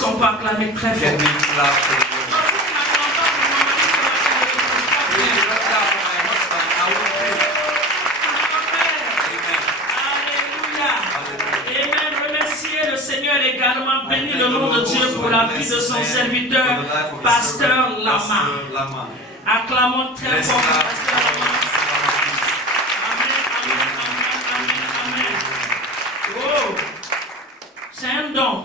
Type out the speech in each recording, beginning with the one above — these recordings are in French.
Est-ce qu'on peut acclamer très fort? Can we clap for the Lord? We will not clap for my husband. I will pray. Amen. Alléluia. Amen. Remerciez le Seigneur également. Bénis le nom de Dieu pour la vie de son serviteur, Pasteur Lama. Acclamons très fort Pasteur Lama. Oh, c'est un don.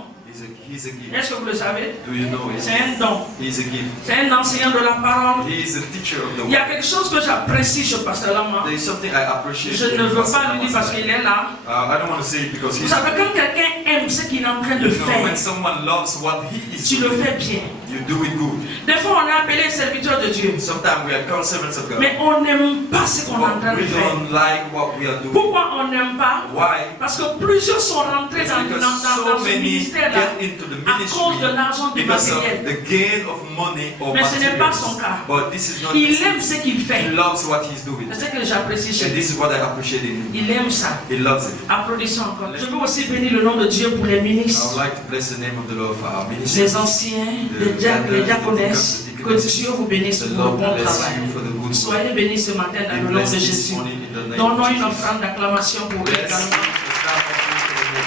He's a gift. Est-ce que vous le savez? Do you know it? C'est un don. He's a gift. C'est un enseignant de la parole. He is a teacher of the Il y a word. quelque chose que j'apprécie chez Pasteur Lama. There is something I appreciate. Je ne veux pas lui dire parce qu'il est là. I don't want to say it because Vous he's. savez, quand quelqu'un aime ce qu'il est en train de You know, when faire, someone loves what he is tu le doing, fais bien. you do it good. Des fois, on est appelé serviteur de Dieu, Sometimes we are called servants of God. mais on n'aime pas ce qu'on est en train But de we faire. don't like what we are doing. Pourquoi on n'aime pas? Why? Parce que plusieurs sont rentrés It's dans because so ce many ministère-là get into the à cause de ministry l'argent du because of matériel. the gain of money or Mais ce n'est pas materials. son cas. But this is not Il his aime case. ce qu'il fait. He loves what he's doing. C'est ce que j'apprécie chez And lui. this is what I appreciate in him. Il aime ça. He loves it. Applaudissons encore. Je veux aussi bénir le nom de Dieu pour les I would ministres, like to bless the name of the Lord for our ministry. les anciens, les diaconesses. Que Dieu vous bénisse The pour le Lord bon bless travail. you for the good work. Soyez bénis ce matin dans Be le nom de blessed this Jésus. morning in the name Donnons of une Jesus. offrande d'acclamation pour eux Bless you, également. the God of you for the Lord.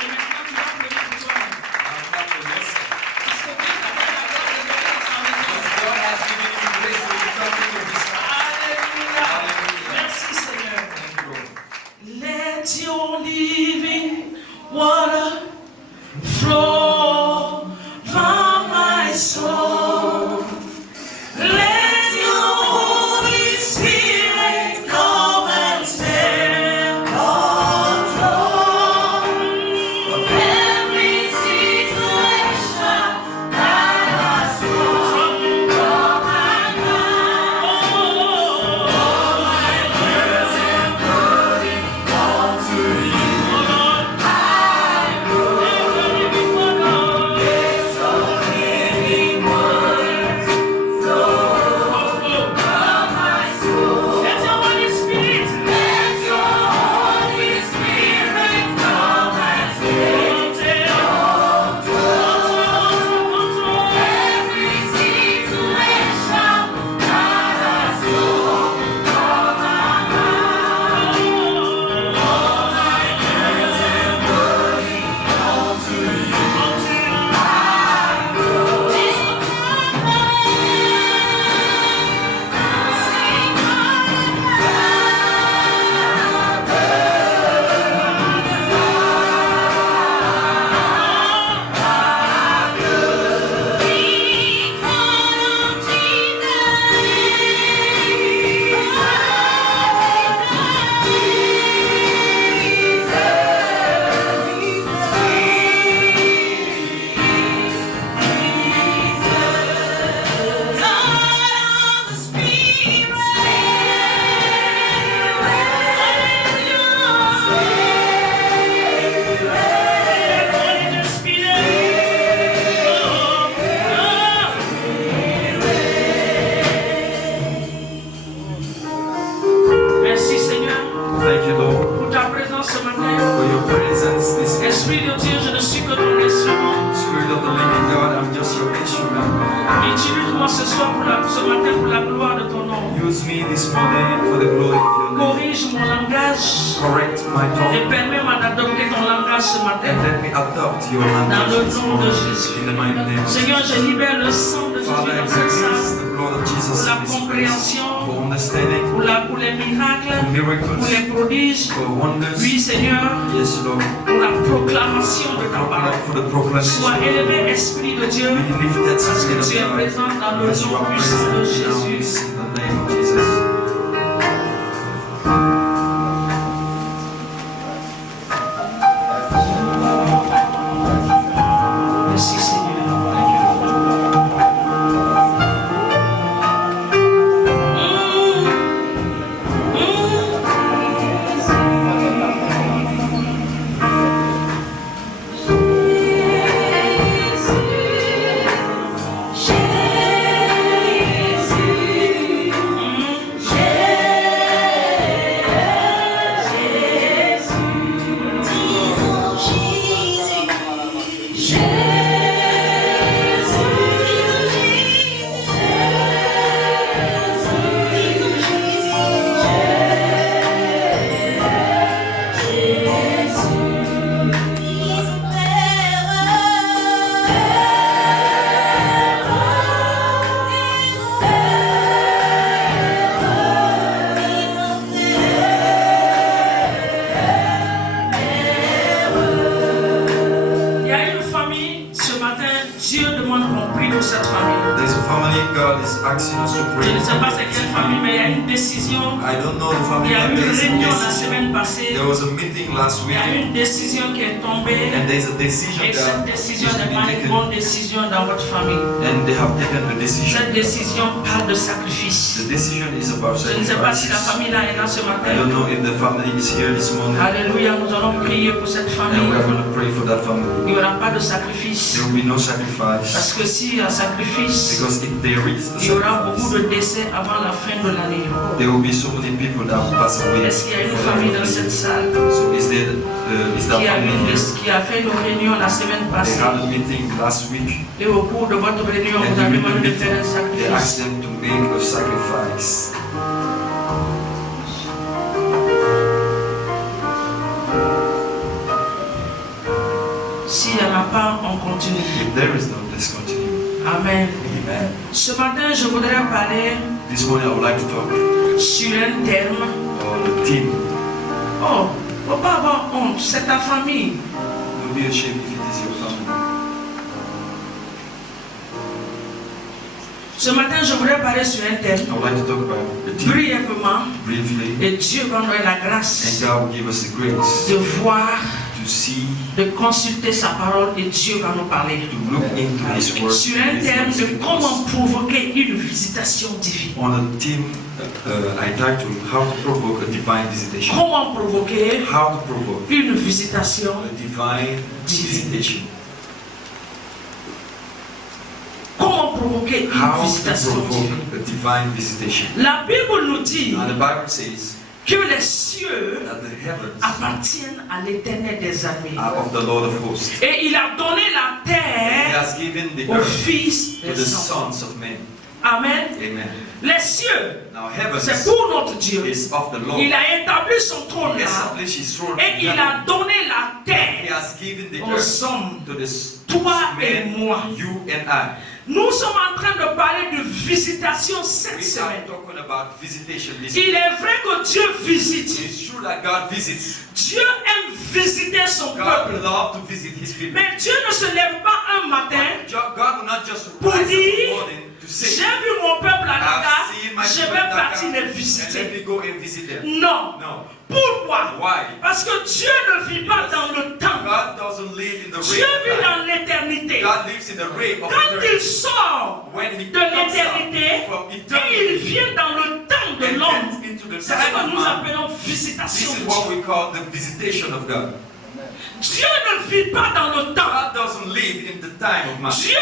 Et maintenant, tu vas pleurer pour toi-même. Now clap for yourself. Parce que Dieu t'a donné la grâce de Dieu dans sa maison. Because God has given you grace to do something of this kind. Alléluia. Hallelujah. Merci Seigneur. Thank you, Lord. Let your living water flow from my soul. Let your Holy Spirit come and take control of every situation that has come from my mind. All my cares and burden unto you. Lord, Merci Seigneur Thank you, Lord, pour ta présence ce matin. for your presence this morning. Esprit de Dieu, je ne suis que ton instrument. Spirit of the living God, I'm just your instrument. Utilise-moi ce soir ce matin pour la gloire de ton nom. Use me this morning for the glory of your name. Corrige mon langage Correct my et tongue permets-moi d'adopter ton langage ce matin. and let me adopt your Dans language le this nom de morning. Jésus. In the mighty name of Seigneur, je libère le sang de Jésus Father, I dans cette release salle the blood of Jesus pour la in this place compréhension, for understanding, pour les miracles, for pour miracles, les prodiges. for wonders. Oui, Seigneur, Yes, Lord. pour la proclamation de ta parole. For the proclamation. Sois élevé, Esprit de Dieu, Be lifted, parce que Spirit of tu es God, présent dans le as you nom are puissant de present now Jésus. in the name of Jesus. Merci, Seigneur. Thank you, Lord. Jésus, wants to pray. Je ne sais pas c'est quelle famille, mais il y a une décision. I don't know the family, Il y a but eu une there's a réunion la decision. semaine passée. There was a meeting last Il y a eu week, une décision qui est tombée. and there's a decision Et cette that décision needs to n'est be pas une taken, bonne décision dans votre famille. and they have taken the decision. Cette décision parle de sacrifice. The decision is about Je ne sais pas si la sacrifices. famille là est là ce I don't matin. know if the family is here this morning, Alléluia, nous allons prier pour cette and famille. we are going to pray for that family. Il n'y aura pas de sacrifice. There will be no Parce sacrifice, que s'il y a sacrifice, because if there is the il y aura beaucoup sacrifice, de décès avant la fin de l'année. there will be so many people that will pass away. Est-ce qu'il y a une famille dans cette salle So is that qui a, family here? qui a fait une réunion la semaine They passée had a meeting last week, et au cours de votre réunion, and vous avez during the demandé de faire un meeting, they sacrifice? asked them to make a sacrifice. S'il n'y en a pas, on continue. If there is no, let's continue. Amen. Amen. Ce matin, je voudrais parler This morning I would like to talk sur un terme. about the team. Oh, faut pas avoir honte, c'est ta famille. Don't be ashamed if it is your family. Ce matin, je voudrais parler sur un thème I would like to talk about the team brièvement. briefly, Et Dieu va nous donner la and grâce God will give us the grace de voir, to see, de consulter sa parole et Dieu va nous parler. to look into His Word. Sur un and His thème de Spirit. comment provoquer une visitation divine. On a team, I titled How to Provoke a Divine Visitation. Comment provoquer How to provoke une visitation a divine visitation. Comment provoquer une How to visitation divine. provoke a divine visitation. La Bible nous dit Now the Bible says que les cieux that the heavens appartiennent à l'Éternel des armées. are of the Lord of hosts. Et il a donné la He terre has given the aux earth fils to des the hommes. sons of men. Amen. Amen. Les cieux, Now c'est heavens pour notre Dieu. is of the Lord. Il a établi son trône He là. established His throne Et in il heaven. a donné la He terre has given the aux earth hommes. to the Toi et men, moi. you and I. Nous sommes en train de parler de visitation cette We are semaine. talking about visitation this Il est vrai que Dieu visite. It's true that God visits. Dieu aime visiter son God peuple. loves to visit His people. Mais Dieu ne se lève pas un matin. God will not just Pour rise in dire, the morning to J'ai say, vu mon peuple à I've seen my Dakar, je people vais in Dakar, partir les and let visiter. me go and visit them. Non. No. Pourquoi? Why? Parce que Dieu ne vit pas dans le temps. God doesn't live in the Dieu reign vit of time. dans l'éternité. God lives in the reign of Quand il eternity. sort When He de comes l'éternité out from et il eternity vient dans le temps de and l'homme, gets into the c'est ce time que of nous man, appelons this visitation. is what we call the visitation of God. Dieu ne vit pas dans le temps. God doesn't live in the time of man. Dieu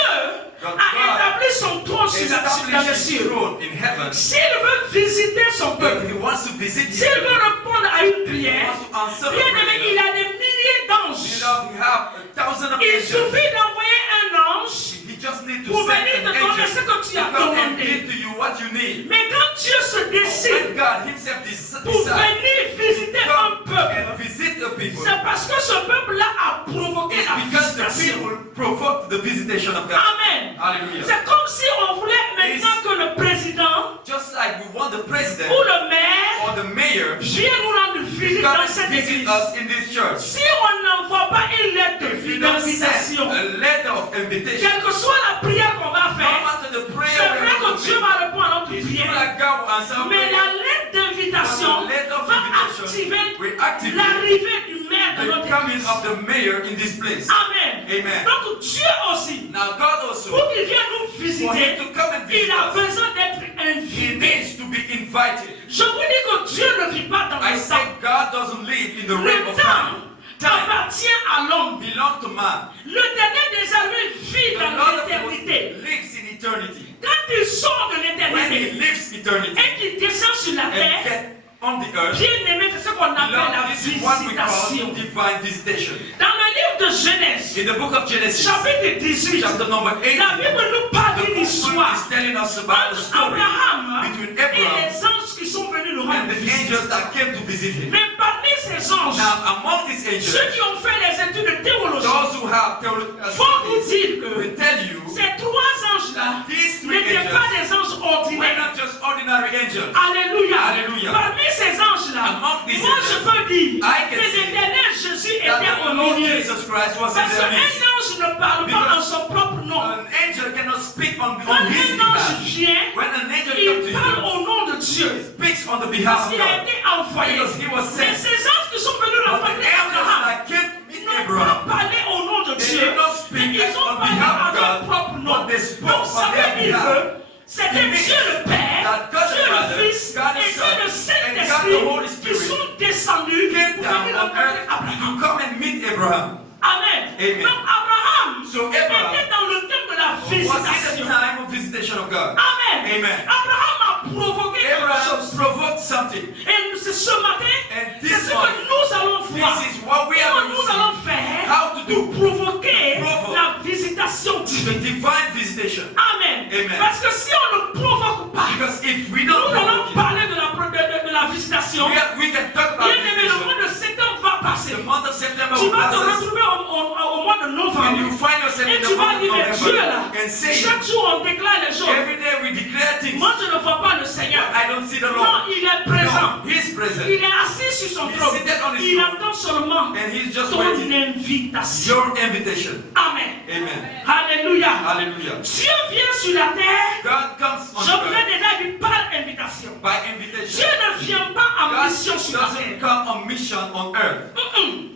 a établi son trône sur dans les Established His cieux. throne in heaven. S'il veut visiter son peuple, If He wants to visit His s'il veut people, répondre à une if He prière, wants to answer bien the aimé, prayer, il a des milliers you d'anges. know, we have 1,000 of Il angels. suffit d'envoyer un ange He just needs to pour send venir an te donner ce angel que tu to as come and demandé. give to you what you need. Mais quand Dieu se When décide God Himself pour decides venir visiter to un come peuple, and visit the people, c'est parce que ce peuple-là a provoqué la because the visitation. people provoked the visitation of God. Amen. Hallelujah. C'est comme si on voulait maintenant que le président Just like we want the president ou le maire or the mayor vienne nous rendre visite come dans and cette visit église. us in this church. Si on n'envoie pas une lettre If you don't send d'invitation, a letter of invitation, quelle que soit la prière qu'on va no faire, matter the c'est prayer vrai we're que Dieu going to va répondre à notre it's true prière. that God will answer our Mais prayer. la lettre d'invitation But the letter of va invitation activer will activate l'arrivée du maire de the notre coming église. of the mayor in this place. Amen. Amen. Donc Dieu aussi, Now God also, pour qu'il vienne nous for visiter, Him to come and visit il a us, besoin d'être He invité. needs to be invited. Je vous dis que Dieu ne vit pas dans I le say temps. God doesn't live in the reign Le of temps time. Time appartient à l'homme. belongs to man. L'éternel des armées vit The dans Lord of hosts l'éternité. lives in eternity. Quand il sort de When He l'éternité lives eternity et qu'il descend sur la and terre, get on the earth, bien aimé, c'est ce qu'on appelle la beloved, this is what we call visitation. divine visitation. Dans le livre de Genèse, In the book of Genesis, chapitre 18, chapter number 8, la Bible nous parle the d'une book histoire is telling us about the entre story Abraham between et Abraham les anges qui sont venus le and rendre the visite. angels that came to visit him. Mais parmi ces anges, Now, among these angels, ceux qui ont fait les études de théologie, those who have theological vont vous studies dire que will tell you ces trois anges-là these three n'étaient pas angels des anges were ordinaires. not just ordinary angels. Alléluia. Alléluia. Parmi ces anges-là, Among these moi je angels, peux dire I que can say l'éternel Jésus était That the au Lord milieu. Jesus Christ was in Parce their qu'un midst. ange ne parle pas en son propre nom. An angel cannot speak speak on Quand his un ange behalf. vient, When an angel il comes to parle you, au nom de Dieu. he speaks on the Parce behalf of qu'il a God. été envoyé. Because he was Mais sent. ces anges qui sont venus But the rencontrer angels Abraham that came to meet n'ont Abraham, pas parlé au nom de they Dieu, did not mais speak ils ont on parlé behalf à of leur God, propre nom. but they spoke Donc on ça their veut dire behalf. que c'était It means Dieu le Père, that God the Dieu le Father, Fils God the et Dieu Son, le and Saint-Esprit God the Holy qui Spirit sont descendus came pour down venir on rencontrer earth Abraham. to come and meet Abraham. Amen. Amen. Donc Abraham So Abraham était dans le thème de la was in the visitation. time of visitation of God. Amen. Amen. Abraham a provoqué quelque Abraham chose. provoked something. Et c'est ce matin, And c'est this ce que morning, nous allons voir. this is what we are Comment going nous to allons see. faire How to do pour provoquer Provoke. la visitation the divine. divine visitation. Amen. Amen. Parce que si on ne provoque pas, Because if we nous don't allons provoke it, parler de la visitation. we can talk about Bien aimé, le visitation. mois de septembre va passer. The month of September Tu will vas te pass us, retrouver au mois de and novembre. you find yourself Et in the tu vas month of dire, mais Dieu là, November and say, chaque jour on déclare les choses. every day we declare things. Moi je ne vois pas le Seigneur. I don't see the Non, Lord. il est présent. No, He's present. Il est assis sur son He's trône. seated on his Il throne. attend seulement And He's just ton waiting. invitation. Your invitation. Amen. Amen. Alléluia. Hallelujah. Dieu vient sur la terre. God comes on Je voudrais earth déjà dire par invitation. by Dieu invitation. ne vient pas en God mission sur la doesn't terre. come on mission on earth.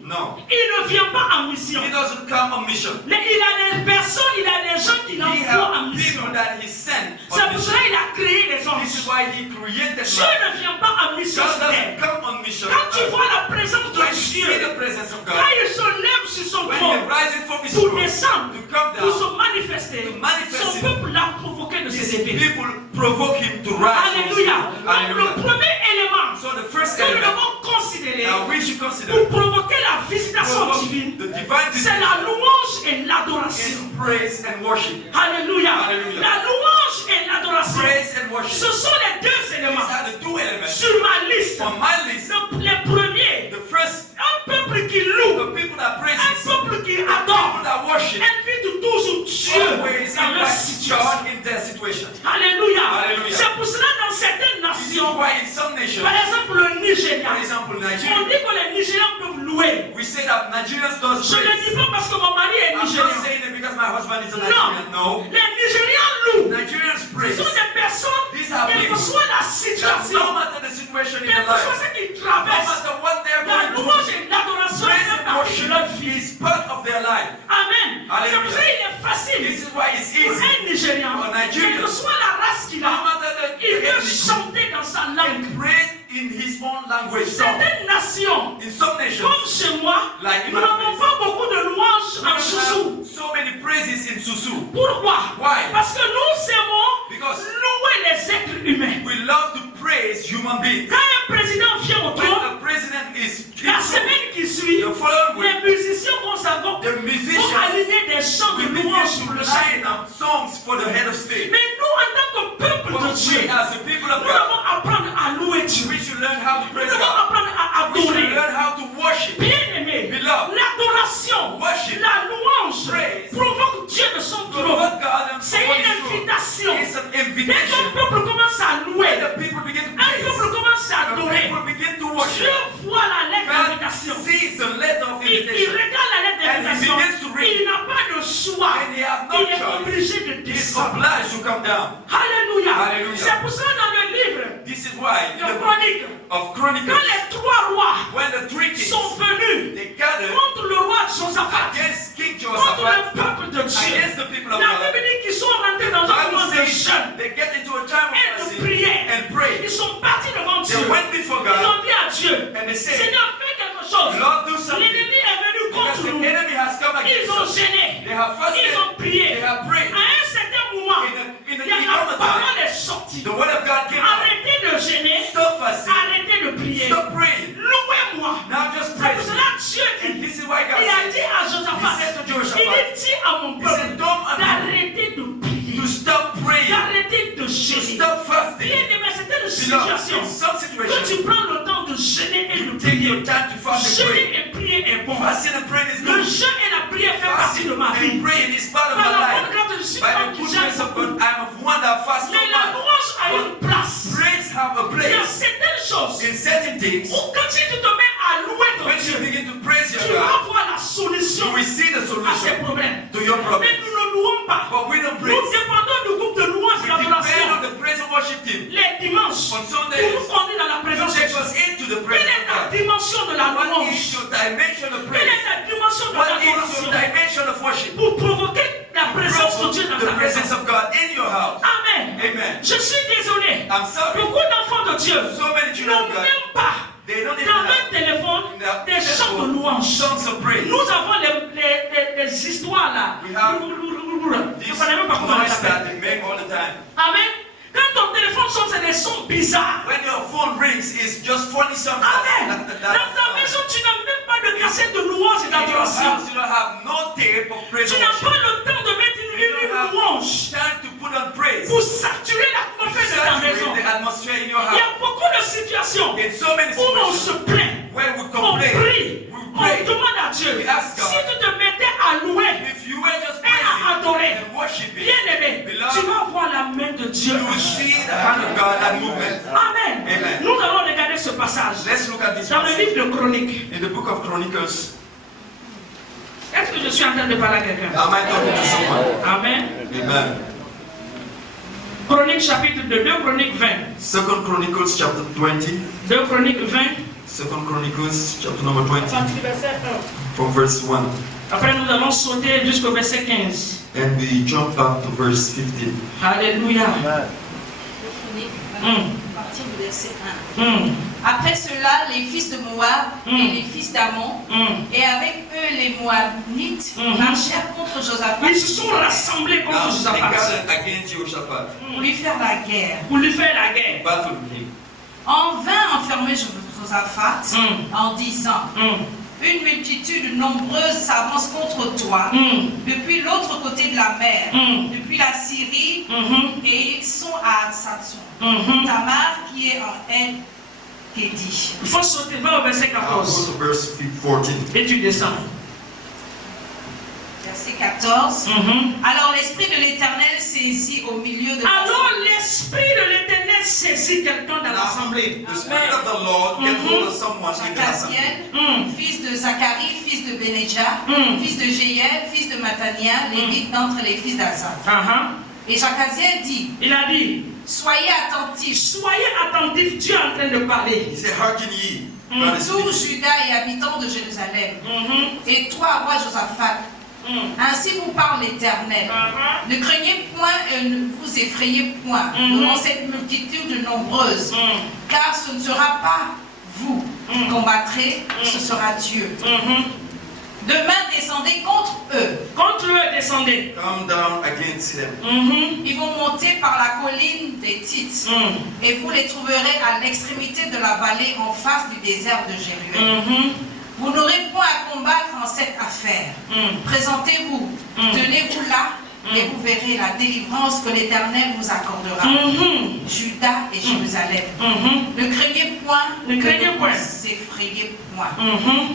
No. Il ne vient pas en mission. He doesn't come on mission. Mais il a des personnes, il a des gens qu'il He envoie en has mission. people that He sent C'est on pour mission. cela qu'il a créé les This is anges. why He created Dieu man. ne vient pas en mission God sur terre. doesn't come on mission Quand on tu earth. vois la présence de When you see Dieu, the presence of quand God, il se lève sur son when He trône rises from His pour throne descendre, to come pour down, se manifester, to manifest son it, peuple l'a provoqué de se His lever. people provoke Him to rise from His Alléluia. throne. Donc le Hallelujah. premier élément So the first que nous element devons considérer that we should consider pour provoquer la visitation provoke divine, the divine c'est visitation la louange et is l'adoration. praise and worship. Alléluia. Hallelujah. La louange et l'adoration, Praise and worship. ce sont les deux These éléments are the two elements sur ma liste. on my list. Les premiers, The first, un peuple qui loue, the people that praise un Him, peuple qui people adore, that worship, invite toujours Dieu always dans leur invite situation. God in their situation. Alléluia. Alléluia. C'est pour cela dans certaines This is nations, why in some nations, par exemple le Nigeria, for example on Nigeria, dit que les Nigériens peuvent louer. we say that Nigerians don't Je ne praise. dis pas parce que mon mari est I'm not nigérien. saying it because my husband is a Non. Nigerian. No. Les Nigériens louent. Nigerians Ce praise. sont des personnes, These are quelle que people soit la that situation, no matter the situation in quel their que soit life, ce qu'ils no traversent, matter what they're la going louange through, et l'adoration praise font and partie de leur worship vie. is part of their life. Amen. C'est pour Hallelujah. ça qu'il est facile This is why it's pour easy. un Nigérian, For Nigerians, quelle que soit la race qu'il no a, matter il peut ethnic, chanter dans sa langue. and pray in his own language. So, Certaines nations, in some nations, comme chez moi, like in nous my n'avons place, pas beaucoup de louanges we en don't chouchou. have so many praises in Susu. Pourquoi? Why? Parce que nous aimons Because louer les êtres humains. we love to praise human beings. Quand un président vient au When trône, the president is la semaine qui suit, the following week, les musiciens vont savoir, the vont musicians aligner des chants de will begin louange pour to le chef. line up songs for the head of state. Mais nous, en tant que peuple de But Dieu, we, as the people of nous God, devons apprendre à louer Dieu. we should learn how to Nous praise devons God. apprendre à We should adorer. learn how to worship. Bien-aimé, Beloved, l'adoration, worship, la louange praise, provoque Dieu de son trône. provoke God and C'est upon une His throne. invitation. It's an Dès invitation. qu'un peuple commence à When louer, the people begin to un praise, peuple commence à the adorer, people begin to Dieu worship. voit la lettre God d'invitation. sees the letter of Il invitation. regarde la lettre And he d'invitation. begins to read. Il n'a pas de choix. And he has no Il est choice. obligé de He's descendre. obliged to come down. Alléluia. Alléluia. C'est pour cela dans le livre This is why in de the book Chronique, of quand Chronicles, les trois rois when the three kings, sont venus they gathered contre le roi Josaphat, against King contre Jehoshaphat, le peuple de Dieu, against the people of la God, Bible dit qu'ils sont rentrés dans un moment Bible de says jeûne they get into a time of et de fasting prière. and pray. Ils sont partis devant They Dieu. went before Ils God ont dit à Dieu, and they said, Seigneur, fais quelque chose. Lord, do something. L'ennemi est venu Because contre the nous. enemy has come Ils against ont us. gêné. They have fasted, Ils ont prié. they have prayed. À un certain moment, In the il y a la parole est sortie. The word of God came out. Arrêtez de gêner. Stop fasting. Arrêtez de prier. Stop praying. Louez-moi. Now just C'est praise pour me. cela que Dieu And dit. this is why God Il a said, dit à He said Josaphat, to il Jehoshaphat, dit à mon He peuple said, don't d'arrêter de prier. to stop praying, D'arrêter de to gêner. stop fasting. Bien aimé, c'était une Beloved, situation. in some Quand situations, tu prends le temps de gêner et de you take your prier, time to fast and gêner pray. et prier est bon. Fasting and praying is Le good. jeûne et la prière font partie de ma vie. And praying is part of Par my la bonne life. grâce de Dieu, je suis By femme the qui j'aime goodness of beaucoup. God, I'm of one that fasts so Mais la much. louange a une place. Praise have a Il y a place certaines choses in certain things. où quand tu te mets à louer ton When you Dieu, begin to praise your tu God, vas voir la solution you will see the à ces solution problèmes. to your problem. Mais nous ne louons pas. But we don't Nous praise. dépendons les dimanches On pour Sundays, nous conduire dans la you présence de take Dieu. us into the Quelle presence est of ta God. dimension de la What is louange? your dimension of Quelle praise? est ta dimension de What is your l'adoration? dimension of worship? Pour provoquer la présence de Dieu dans The ta presence maison. of God in your house. Amen. Amen. Je suis désolé. I'm sorry. Beaucoup d'enfants de Dieu So many children n'ont of God, même pas they don't even dans leur have téléphone des chants de louange. songs of praise. Nous avons les histoires là. We have Je These ne sais même pas comment on les noise that appelle. they make all the time. Amen. Quand ton téléphone sonne, c'est des sons bizarres. When your phone rings, it's just funny songs. Amen. Dans ta maison, tu n'as même pas de cassette de louange et In your d'adoration. house, you don't have no tape of praise Tu and n'as worship. pas le temps de mettre une louange Time to put on praise. pour saturer l'atmosphère de ta maison. Saturate the atmosphere in your Il y house. a beaucoup de situations In so many où on situations se plaint, where we on complain, prie, we on pray. demande à Dieu. We ask God. Si tu te mettais à louer If you were just et à praising adorer, and worshiping, bien aimé, Beloved, tu vas voir la main de Dieu. you will see the hand of God at movement. Amen. Amen. Nous allons regarder ce passage Let's look at this dans le passage. livre de Chroniques. In the book of Chronicles, Est-ce que je suis en train de parler à quelqu'un? am I talking to someone? Amen. Amen. Chroniques chapitre 2, 2 Chroniques 20. Second Chronicles chapter 20. 2 Chroniques 20. Second Chronicles chapter number 20 à partir du verset 1. from verse 1. Après, nous allons sauter jusqu'au verset 15. And we jump back to verse 15. Alléluia. À partir du verset 1. Après cela, les fils de Moab et les fils d'Ammon, et avec eux les Moabites, marchèrent contre Josaphat Ils se sont rassemblés contre Now they Josaphat gathered against Jehoshaphat, pour lui faire la guerre. pour lui faire la guerre. battle with him. En vain enfermer Josaphat en disant, une multitude nombreuse s'avance contre toi depuis l'autre côté de la mer, depuis la Syrie, et ils sont à Satson. Tamar qui est en En-Gedi. Il faut sauter, va au verset Now go 14. to verse 14. Et tu descends. Verset 14. Alors l'Esprit de l'Éternel saisit au milieu de Alors l'Esprit de l'Éternel saisit quelqu'un dans l'assemblée. The Spirit of the Lord get hold of someone in the assembly. Jacaziel, fils de Zacharie, fils de Bénéja, fils de Jéiel, fils de Matania, lévite d'entre les fils d'Asaph. Et Jacaziel dit, Il a dit, soyez attentifs, soyez attentifs, Dieu est en train de parler. He said, hearken ye. God is tous speaking. Judas et habitants de Jérusalem, et toi, roi Josaphat, ainsi vous parle l'Éternel. Ne craignez point et ne vous effrayez point devant cette multitude nombreuse, car ce ne sera pas vous qui combattrez, ce sera Dieu. Demain, descendez contre eux. Contre eux, descendez. Come down against them. Ils vont monter par la colline des Tites, et vous les trouverez à l'extrémité de la vallée en face du désert de Jéruel. Vous n'aurez point à combattre en cette affaire. Présentez-vous, tenez-vous là, et vous verrez la délivrance que l'Éternel vous accordera. Judas et Jérusalem. Ne craignez point, Ne craignez point. vous effrayez point.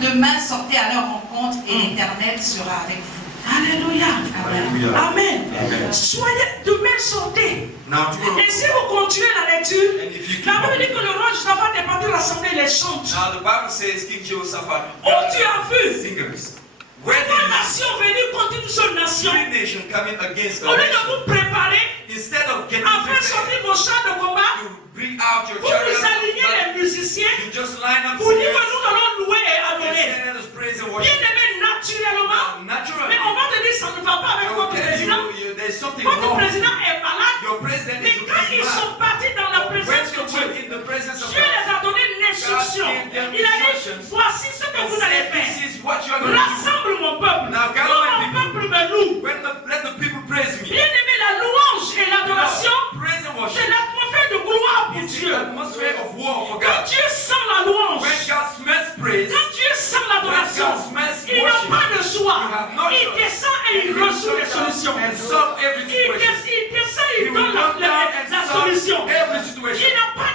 Demain, sortez à leur rencontre, et l'Éternel sera avec vous. Alléluia. Amen. Hallelujah. Amen. Amen. Soyez demain sortez. Now, tomorrow, Et si vous continuez la lecture, and if you keep la Bible on, dit que le roi Josaphat est parti de l'assemblée et les chante. now the Bible says King Jehoshaphat Oh, tu as vu singers. Where trois did nations venir contre une seule nation. three nations coming against Au a lieu de nation? vous préparer Instead of getting à faire prepared, sortir vos chars de combat, you bring out your vous vous alignez chariots, les musiciens you just line up pour dire que singers nous allons louer et and adorer. say, let us praise and Bien worship. aimé naturellement, Naturally, mais on va te dire ça ne va pas avec votre président. there's something Votre wrong. président est malade. Your president Mais is quand ils sont mad. partis dans la When présence de you Dieu, were in the presence of Dieu God, les a donné une instruction. Il a dit, voici ce que vous allez faire. this is what you are going to do. Rassemble mon peuple. Now, Quand gather my mon people. peuple me loue. Let the people praise me. Bien aimé, la louange et l'adoration, Praise and c'est worship. l'atmosphère de gloire pour It's the Dieu. atmosphere of war for Quand God. Dieu sent la louange, When God smells praise, quand Dieu sent when l'adoration, God smells il n'a worship, pas de choix. you have no Il choice. descend et il He will reçoit les come down solutions. and solve every Il situation. descend, He il will donne come down and la solve solution. every Il situation. n'a pas,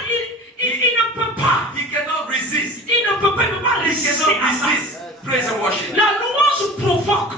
il ne peut pas. He cannot resist. Il ne peut pas, il ne peut pas He résister cannot à ça. resist praise and worship. La louange provoque.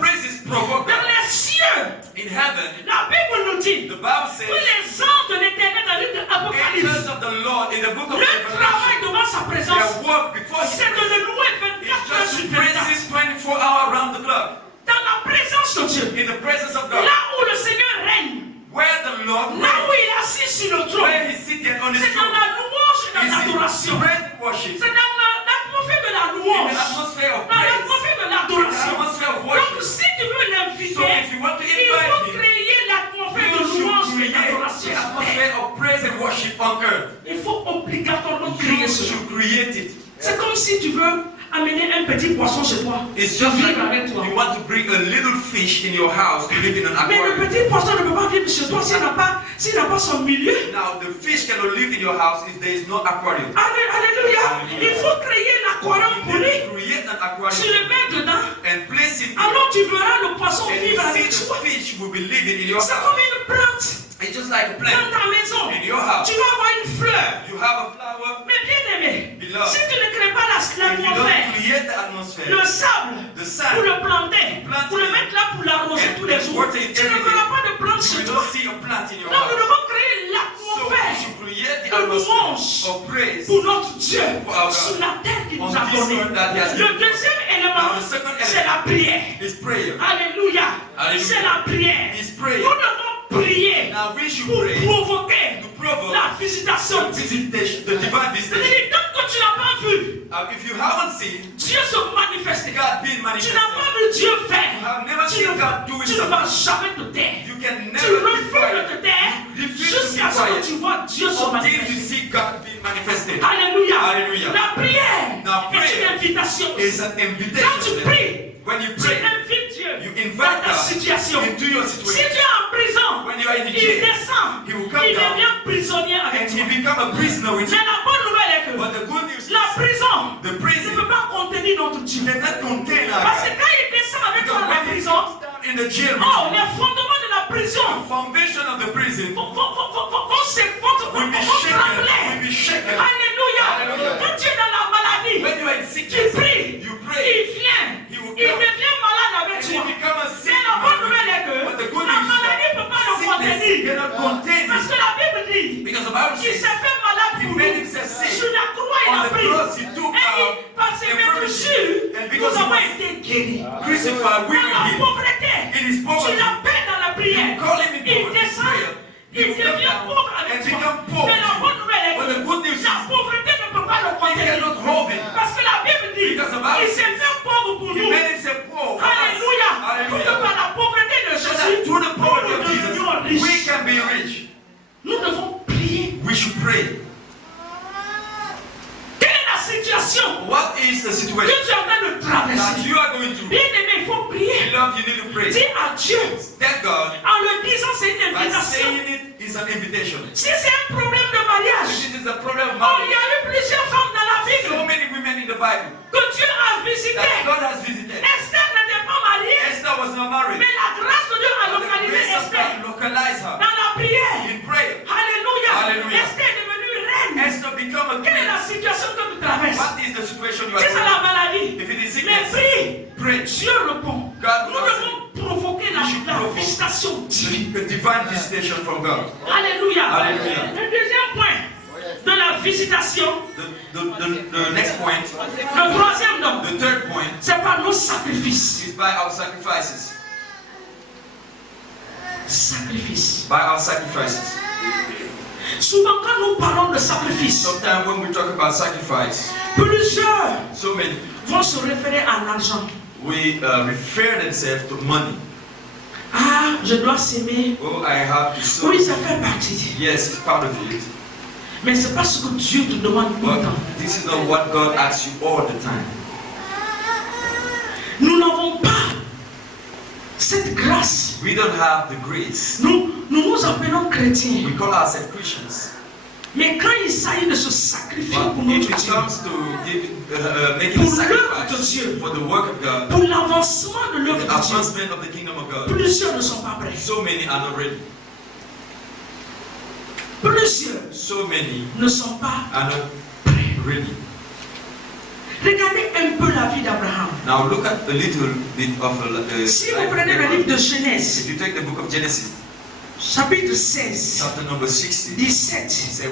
Praises provoke Dans God. les cieux, In heaven, la Bible nous dit the Bible que says, les anges de l'éternel dans le livre de l'Apocalypse, angels of the Lord in the book of le Revelation, travail devant sa présence, their work before His c'est de presence le louer is 24 heures just sur to praise 24. Him 24 hours around the clock. Dans la présence de Dieu, In the presence of God, là où le Seigneur règne, where the Lord là où reigns, il est assis sur le trône, where He seat can on his C'est dans throne. la louange et dans It's in l'adoration. praise and worship. C'est dans l'atmosphère de la In louange. the atmosphere of Dans praise. l'atmosphère de In the l'adoration. atmosphere of Donc worship. si tu veux So l'inviter, if you want to il faut invite him, créer l'atmosphère de you should louange et create d'adoration. the atmosphere of praise and worship on earth. Il faut obligatoirement créer You cela. should create it. C'est comme si tu veux amener un petit poisson chez toi. It's just like Vivre avec toi. you want to bring a little fish in your house to live in an Mais le aquarium. petit poisson ne peut pas vivre chez toi s'il n'a pas son milieu. Now, the fish cannot live in your house if there is no aquarium. Alléluia. Il faut créer l'aquarium pour You lui. need to create an Tu aquarium le mets dedans. and place it there. Alors tu verras le poisson And vivre you avec see toi. the fish will be living in your C'est house. comme une plante It's just like a dans plant ta maison. in your house. Tu vas avoir une fleur. You have a flower. Mais bien aimé, Beloved, si tu ne crées pas if you l'atmosphère, don't create the atmosphere, le sable, the pour sand, le planter, pour le mettre là pour l'arroser and tous les jours, water it tu ne every verras day, pas de plante you chez will toi. not see a plant in your Donc nous house. devons créer So we l'atmosphère should create the de atmosphere louange of praise. pour notre Dieu For our God. sur la terre qu'il nous On a this donné. earth that he has Le given. deuxième élément, Now the second c'est la element prière. is prayer. Alléluia. Hallelujah. C'est la prière. Is Nous prayer. devons prier Now we should pour pray provoquer to provoke la visitation the divine. visitation, the divine visitation. C'est-à-dire, tant que tu n'as pas vu If you haven't seen Dieu se manifester, God being tu manifested, n'as pas vu Dieu you faire, have never tu seen ne God do it tu ne vas something. jamais te taire. You can Tu never be refuses de quiet te taire refuse to jusqu'à be ce que quiet tu vois Dieu se until you manifester. see God being manifested. Alléluia. Hallelujah. La prière Now, est prayer une invitation. It's an Quand tu invitation. pries, When you tu pray, invites Dieu you dans invite ta God situation. into your Si situation. tu es en prison, When you are in the il jail, descend, He will come il down devient prisonnier avec and toi. he become a prisoner with Mais you. la bonne nouvelle est que But the good news is la prison the ne prison peut pas contenir notre Dieu. cannot contain our Parce que God. quand il descend avec toi Because dans la when he prison, comes down in the jail, oh, les fondements de la the prison foundation of the prison vont will be shaken. trembler. Will be shaken. Alléluia. Hallelujah. Quand tu es dans la maladie, When you are in tu sickness, pries, you il pray. vient, He will il come. devient malade avec And toi. he become a sick Mais la bonne man. nouvelle est But the que good la news is maladie ne peut pas le that sickness contenir. cannot contain Parce you. que la Bible dit, Because the Bible il says, s'est fait malade He pour made nous. himself sick. Sur la croix, il On a the pris. cross, he took Et our par ses infirmity. blessures, And nous because he avons was été guéris. crucified, we Dans will la heal. pauvreté, In his tu poverty, l'appelles dans la prière. you call him in Il poverty descend, prayer. He il will come devient down pauvre avec and toi. become poor. Mais la bonne nouvelle est But the good news que la is pauvreté ne peut pas le he contenir. cannot hold it. Parce que la Bible dit, Because the Bible il s'est fait pauvre pour He nous. made himself poor for us. Alléluia. Pour que Hallelujah. par la pauvreté de So that Jésus, through the poverty nous of Jesus, devenions we riches. can be rich. Nous devons prier. We should pray. Quelle est la situation What is the que situation tu es en train de that traverser? you are going through? Bien aimé, il faut prier. Beloved, you need to pray. Dis à Dieu, Tell God en le disant, c'est une by invitation. saying it is an invitation. Si c'est un problème de mariage, This is the problem of oh, il y marriage. a eu plusieurs femmes dans la So Bible many women in the Bible que Dieu a visitées. that God has visited. Esther n'était pas mariée, Esther was not married. mais la grâce de Dieu a But the localisé grace of Esther God localized her dans la prière. in prayer. Alléluia. Hallelujah. Esther est devenue reine. Esther become a Quelle est la queen. situation que tu traverses? What is the situation you Si are c'est in? la maladie, If it is mais sickness, prie. pray. Dieu répond. God Nous answers. devons provoquer We should la provoke visitation divine. A divine visitation from God. Alléluia. Alléluia. Le deuxième point de la visitation, The next point, le troisième donc, the third point, c'est par nos sacrifices. is by our sacrifices. Sacrifices. By our sacrifices. Souvent quand nous parlons de sacrifice, Sometimes when we talk about sacrifice, plusieurs so many vont se référer à l'argent. we refer themselves to money. Ah, je dois s'aimer. Oh, I have to sow. Oui, ça fait partie. Yes, it's part of it. Mais c'est pas ce que Dieu te demande tout le But temps. this is not what God asks you all the time. Nous n'avons pas cette grâce. We don't have the grace. Nous nous appelons chrétiens. We call ourselves Christians. Mais quand il s'agit de se sacrifier But pour notre if it Dieu, comes to making a Pour l'œuvre de sacrifice Dieu. for the work of God, pour l'avancement de the l'œuvre de Dieu, advancement of the kingdom of God, plusieurs ne sont pas prêts. so many are not ready. Plusieurs So many ne sont pas are not prêts. ready. Regardez un peu la vie d'Abraham. Now look at a little bit of Si vous prenez le livre de Genèse, If you take the book of Genesis, chapitre 16, chapter number 16, 17, 17,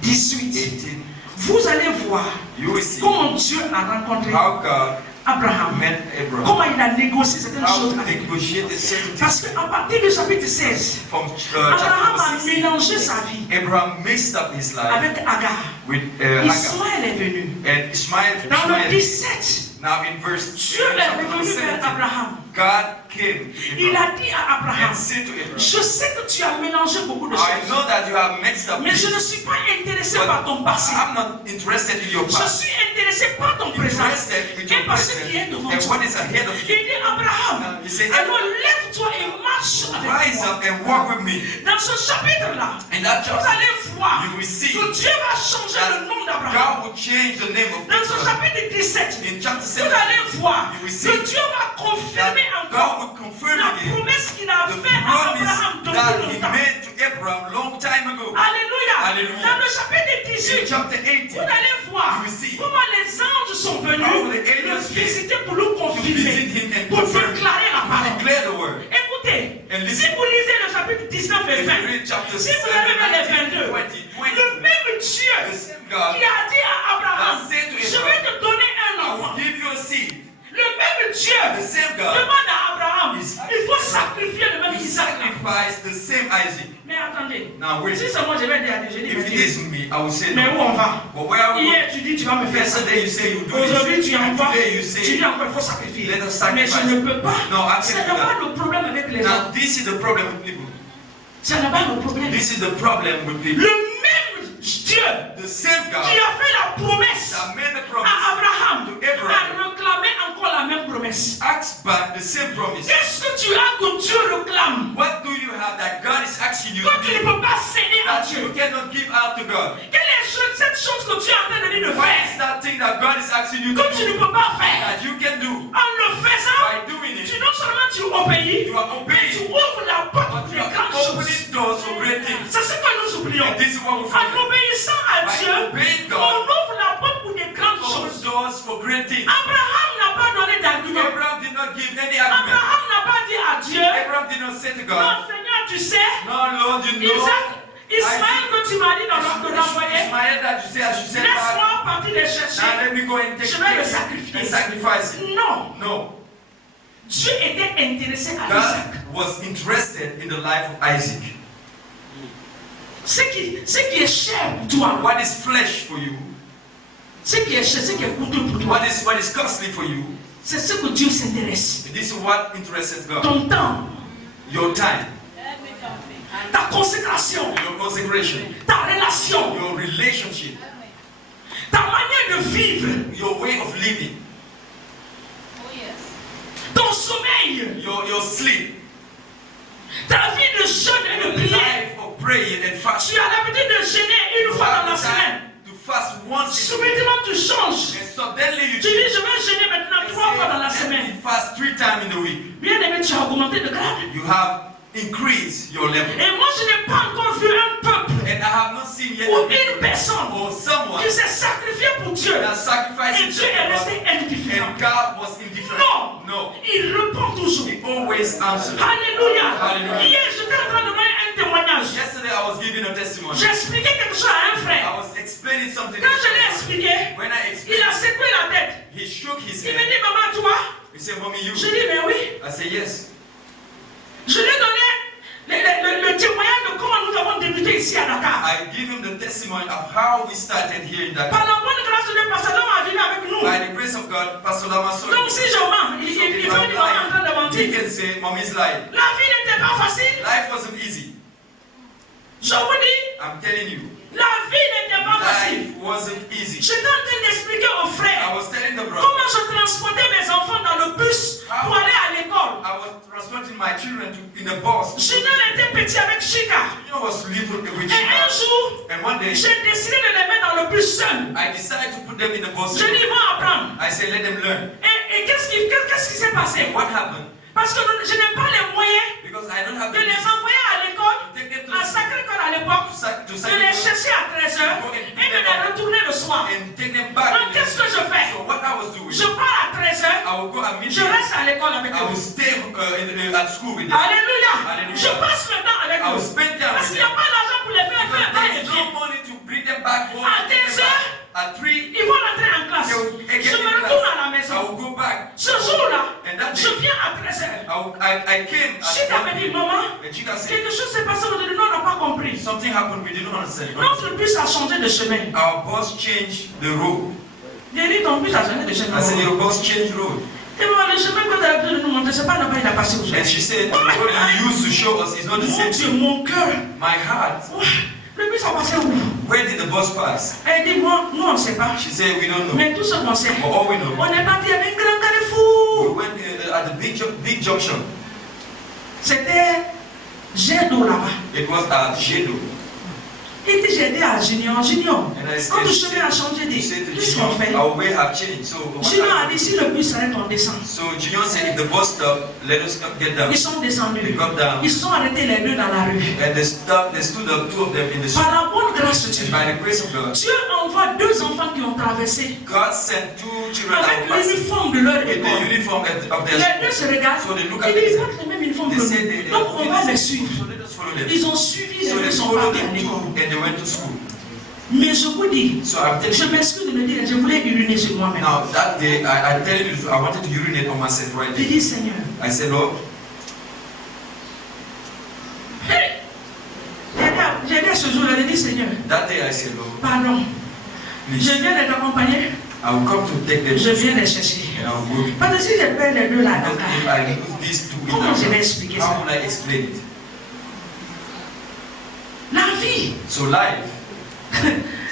18, 18, vous allez voir you will see comment Dieu a rencontré how God Abraham. met Abraham. Comment il a négocié certaines How choses to avec lui. negotiate certain Parce things. qu'à partir du chapitre 16, From Abraham a chapter 6, mélangé sa vie Abraham mixed up his life avec Agar. with Hagar. Ismaël est venu. And Ishmael, Dans le Ishmael, 17, now in verse Dieu est chapter revenu vers 17, Abraham. God came to Il Abraham a dit à Abraham, and said to Abraham, je sais que tu as mélangé beaucoup de I choses, know that you have mixed up mais je ne things, suis pas intéressé but par ton passé. I'm not interested in your Je past. suis intéressé par ton présent Interested with et your par ce present qui est devant and toi. what is ahead of Il you. dit Abraham, He said, alors lève-toi et marche avec rise moi. up and walk with me. Dans ce chapitre-là, In that vous chapter, allez voir you will see que Dieu va changer le nom d'Abraham. God will change the name of Dans ce Abraham. chapitre 17, In chapter vous 7, allez voir you will que see Dieu va confirmer that God encore will confirm la again promesse qu'il a the faite à promise Abraham that depuis he longtemps. made to Abraham long time ago. Alléluia. Alléluia. Dans le chapitre In 18, chapter 18, vous allez voir you will see comment les anges sont how venus the le angels visiter pour le to confirmer, visit him and pour confirm, déclarer la to parole. declare the word. Écoutez, And si listen. vous lisez le chapitre 19 et If 20, you read chapter si 7, vous avez vu les 22, 20, le même Dieu the same God qui a dit à Abraham, that said to je vais te donner un I enfant. will give you a seed. Le même Dieu The same God demande à Abraham, is il faut sacrifier le même to Isaac. sacrifice the same Isaac. Mais attendez, Now wait. si c'est moi je vais dire à Dieu, je dis, If it mais is me, I will say mais où no. on va? But where are we going? Hier tu dis tu vas me faire ça. Yesterday you say you do Aujourd'hui this. tu And envoies, today you tu say, dis encore il faut sacrifier. let us Mais sacrifice. je ne peux pas. No, I Ce can't n'est do pas that. le problème avec les gens. Now this is the problem with people. Ce n'est pas le problème. This is the problem with people. Le même Dieu The same God qui a fait la promesse that made the à promise Abraham to Abraham a réclamé encore la même promesse. asks back the same promise. Qu'est-ce que tu as que Dieu réclame? What do you have that God is asking you Toi to tu ne do peux pas céder à that Dieu. you cannot give out to God? Quelle est cette chose que Dieu est en train de dire de What faire is that thing that God is asking you to que tu ne do peux pas faire? that you can do? En le faisant, By doing it, non seulement tu obéis, you are mais tu obeying, ouvres la porte but pour you les are grandes choses. opening doors for great things. C'est ce que nous oublions. And this is what we En forget. obéissant à By Dieu, obeying on God, ouvre la porte pour des grandes open choses. doors for great things. Abraham n'a pas donné d'argument. Abraham did not give any argument. Abraham n'a pas dit à Dieu, Abraham did not say to God, non Seigneur, tu sais, no Lord, you know, Ismaël que tu m'as dit de l'envoyer, Ismael that you say I should send back. laisse-moi partir les chercher. Now let me go and take Je vais le it sacrifier. and sacrifice it. Non, No. Dieu était intéressé à Isaac. God was interested in the life of Isaac. Ce qui est cher pour toi, What is flesh for you? ce qui est cher, ce qui est coûteux pour toi, What is costly for you? c'est ce que Dieu s'intéresse. This is what interests God. Ton temps, Your time, ta consécration, your consecration, ta relation, your relationship, ta manière de vivre, your way of living, ton sommeil, your sleep, ta vie de jeûne et your de prière. life of praying and Tu fasting. as l'habitude de jeûner une You fois dans have la the semaine. time to fast once a week. Subitement tu changes. And suddenly you Tu dis je vais jeûner maintenant and 3 fois dans la say, semaine. let me fast 3 times in the week. Bien aimé, tu as augmenté de grade. You have increased your level. Et moi je n'ai pas encore vu un peuple And I have not seen yet ou a people une personne or someone qui s'est sacrifié pour Dieu. that sacrificed Et Dieu est himself resté indifférent. and God was indifferent. Non. No. Il répond toujours. He always answered. Alléluia. Alléluia. Hier, j'étais en train de donner un témoignage. Yesterday I was giving a testimony. J'ai expliqué quelque chose à un I frère. was explaining something. Quand je l'ai expliqué, When I il explained, a secoué la tête. he shook his Il me head. dit, maman, toi? He said, Mommy, you. Je dis, mais oui. I said, yes. Je lui ai donné le témoignage de comment nous avons débuté ici à Dakar. I give him the testimony of how we started here in Par Dakar. la bonne grâce de Dieu, Pasteur Lama a venu avec nous. By the grace of God, Pastor Lama saw Donc it. si je mens, il So peut if dire I'm maman est en train de lying, he mentir. can say, Mommy's lying. La vie n'était pas facile. Life wasn't easy. Je vous dis, I'm telling you. la vie n'était pas facile. Life wasn't easy. J'étais en train d'expliquer aux I frères was telling the brother, comment je transportais mes enfants dans le bus pour aller à l'école. I was transporting my children in the bus. Julien était petit avec Chica. You know, I was little with Et un Chica. jour, And one day, j'ai décidé de les mettre dans le bus seul. I decided to put them in the bus. Je dis, ils vont apprendre. I said, let them learn. Et qu'est-ce qui s'est passé? What happened? Parce que je n'ai pas les moyens Because I don't have de the les envoyer à l'école, take them à Sacré-Cœur à l'époque, to de les chercher à 13h et de les retourner le soir. and take them back. Donc qu'est-ce que je fais? So what I was doing, Je pars à 13h, I will go at je midnight. reste à l'école avec I will eux. stay at school with them. Alléluia. Alléluia. Je passe le temps avec I will eux. spend time Parce with qu'il n'y a them. pas d'argent pour les faire faire There et is bien. no money to bring them back home. À to take them 15 heures, back. At 3, ils vont rentrer en classe. they will get Je in me retourne à la class. I maison. will go back she can say, quelque chose s'est passé aujourd'hui, nous on n'a pas compris. something happened, we didn't understand. Notre bus a changé de chemin. Our boss changed the road. J'ai dit ton bus a changé de chemin. I said, your boss changed road. Et bon, le chemin que tu as besoin de nous montrer, c'est pas là-bas il a passé And aujourd'hui. she said, the road you used to show us is not the Mon same Dieu, thing. mon cœur. My heart. Le bus a passé où? Where did the bus pass? Elle dit, moi, nous on ne sait pas. She said, we don't know. Mais tout ce qu'on sait, But all we know, on est parti avec un grand we carrefour. went at the big junction. C'était jet d'eau là-bas. It was at Jedo. Il dit, j'ai dit à Junior, Junior, And I quand le said, chemin a changé, you said to qu'est-ce qu'on fait? Junior, our way have changed. So, what Junior a happened? dit, si le bus s'arrête, on descend. So Junior said, if the bus stop, let us get down. Ils sont They descendus. got down. Ils se sont arrêtés les deux dans la rue. And they stood up, two of them in the street. Par la bonne grâce de Dieu, And by the grace of God, Dieu envoie deux enfants qui ont traversé God sent two children avec out passing l'uniforme de leur with the école. uniform of their Les deux school. se regardent. So they look at Ils disent, them. ils portent le même uniforme que They said they nous. Donc on va les suivre. So let us follow them. Ils ont suivi So les deux they sont followed partis à them l'école. too, and they went to school. Mais je vous dis, So I'm telling je you, m'excuse de le dire, je voulais uriner sur moi-même. now that day, I tell you, I wanted to urinate on myself right J'ai there. dit, Seigneur, I said, Lord, j'ai dit à ce jour-là, j'ai dit, Seigneur, that day I said, Lord, pardon, je please, viens d'être accompagné, I will come to take them je viens les chercher. and I will go. Parce que si je perds les deux là, But Dakar, if I lose these two in comment je vais that, expliquer how ça? will I explain it? La vie, So life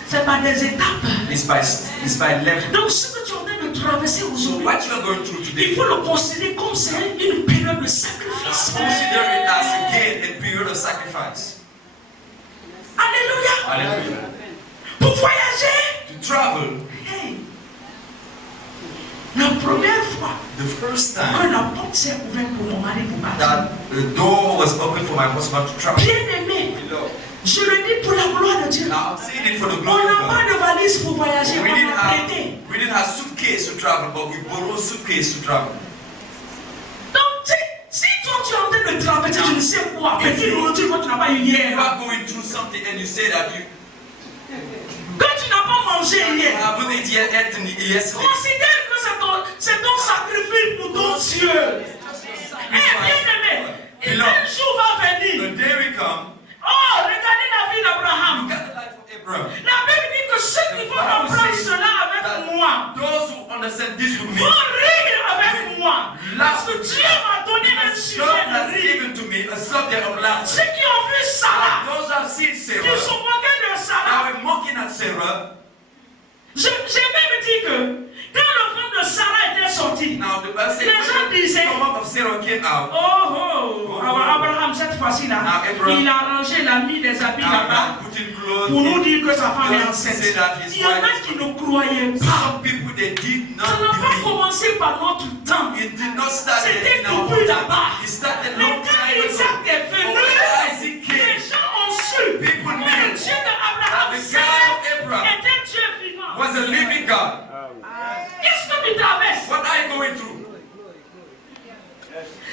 c'est par des étapes. is by level. Donc ce que tu es en train de traverser So aujourd'hui, what you are going through il today, faut le considérer comme c'est une période de sacrifice. consider it as again a period of sacrifice. Alléluia. Hallelujah. Pour voyager. To travel, Hey. La première fois the first que time la porte s'est ouverte pour mon mari pour partir. that the door was open for my husband to travel. Bien aimé, Beloved, je le dis pour la gloire de Dieu. now I'm saying it for the On glory of n'a pas God. de valise pour voyager, We on didn't a prêté. have suitcase to travel, but we borrowed suitcase to travel. Donc, si toi tu es en train de traverser, je ne sais quoi, petit nourriture que tu n'as pas eu You hier, are going through something and you say that you que tu n'as pas mangé hier, haven't eaten yet yesterday. considère que c'est ton sacrifice pour ton Dieu. Eh bien aimé, un jour va venir. The day we come, Oh, regardez la vie d'Abraham. look at the life of Abraham. La Bible dit que ceux qui vont comprendre cela avec moi Those who understand this with me, vont rire avec moi. Parce que Dieu m'a donné un sujet God de has rire. given to me a subject of laughter. Ceux qui ont vu Sarah, Those who have seen qui Sarah, sont moqués de Sarah, now we're mocking at Sarah. j'ai même dit que quand l'enfant de Sarah était sorti, Now the Bible says les gens when the disaient, stomach of Sarah came out. Abraham, cette fois-ci-là, Now, Abraham- il a rangé, il a mis des habits Now là-bas God put in clothes. pour nous dire que sa femme est Just enceinte. say that his Il y en a wife qui ne croyaient pas. Some people they did Ça not n'a pas believe. commencé par notre temps. It did not start C'était in our depuis time. là-bas. It started Mais long quand time ago. Isaac est venu, But when Isaac les came, gens ont su que people le knew Dieu d'Abraham that the God of Abraham était Dieu vivant. was a living God. Qu'est-ce que tu traverses? What are you going through?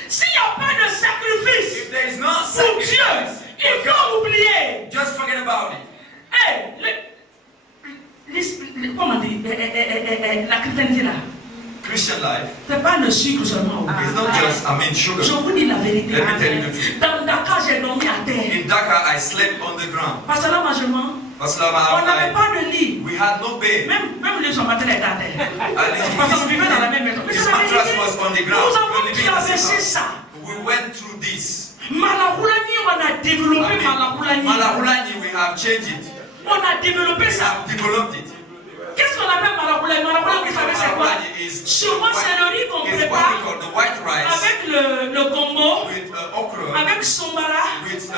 S'il n'y a pas de sacrifice If there is no pour Dieu, sacrifice il for God, faut oublier. just forget about it. Comment on dit, la chrétienté là, Christian life c'est pas le sucre seulement. is not just, Je sugar. vous dis la vérité. Let me tell you the truth. Dans Dakar, j'ai dormi à terre. In Dakar, I slept on the ground. Parce que là, moi, je mens. Pastor On n'avait Lama, pas de lit. we had no bed. Même les gens matin étaient à terre. And Parce qu'on vivait dans la même maison. Mais his c'est la mattress vérité. was on the Nous ground. We avons were living in the traversé same house. ça. We went through this. Malahoulani, on a développé Malahoulani. Malahulani, we have changed it. On a développé We ça. have developed it. Qu'est-ce qu'on appelle Malahoulani? Malahoulani, vous savez c'est quoi? Chez moi, c'est le riz qu'on is what we prépare call the white rice avec le gombo, with okra, avec sombara. with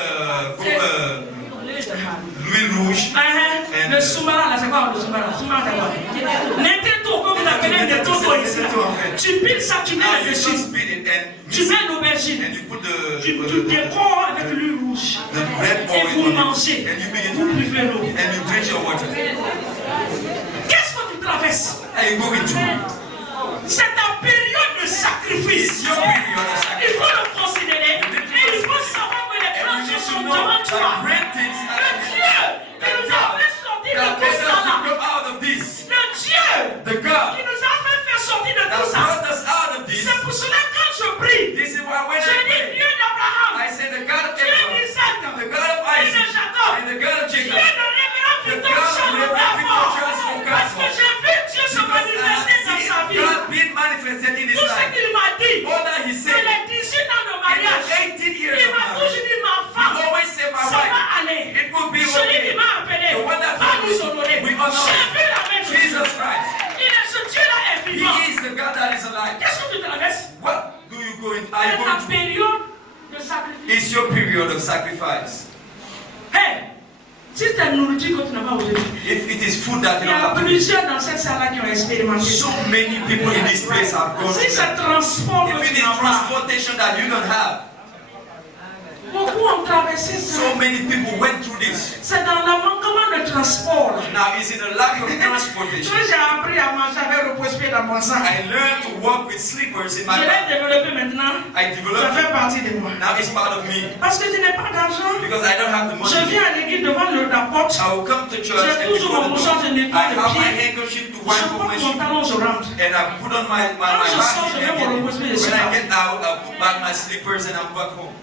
l'huile rouge. Le sombara, là, c'est quoi le sombara? Sombara, c'est quoi? N'importe quoi, vous appelez des totos ici. Tu piles ça, tu mets Now you là-dessus. just beat it and Tu mix mets it, l'aubergine. and you put Tu décores avec l'huile rouge. the red Et vous oil on mangez. it, and you begin Vous to buvez l'eau. and you drink your water. Qu'est-ce que tu traverses? And you go into C'est ta période de sacrifice. your period of Il faut sacrifice. le considérer. Et il faut savoir que les And grands you choses need sont to know devant that toi. great things Le are Dieu qui nous a fait sortir de that tout made ça us là. to come out of this. Le Dieu The God qui nous a fait sortir de that tout ça. brought us out of this. C'est pour cela que quand je prie, This is why when je I dis pray, Dieu d'Abraham, I say the God of Dieu Abraham, is your period of sacrifice. Hey, si tu as nourriture que tu n'as pas aujourd'hui, If it is food that il you y don't a have to eat, plusieurs dans cette salle-là qui ont expérimenté. so many people in this place have gone Si through ça that. transport If que it tu is n'as pas, transportation that you don't have, beaucoup ont traversé ça. so many people went through this. C'est dans le manquement de transport. Now it's in the lack of transportation. Quand j'ai appris à manger avec repose-pied dans mon sac, I learned to walk with slippers in je my l'ai bag. développé maintenant. I Ça developed fait it. partie de moi. Now it's part of me. Parce que je n'ai pas d'argent. Because I don't have the Je money. viens à l'église devant la porte. I will come to church J'ai and toujours before mon the mouchoir, door, je nettoie I le have my pied. handkerchief to Je wipe off my porte mon shoe. talon, je rentre. And I put on my Quand je sors, bag je mets mon repose-pied, je suis when I là. get out, I put back my slippers and I'm back home.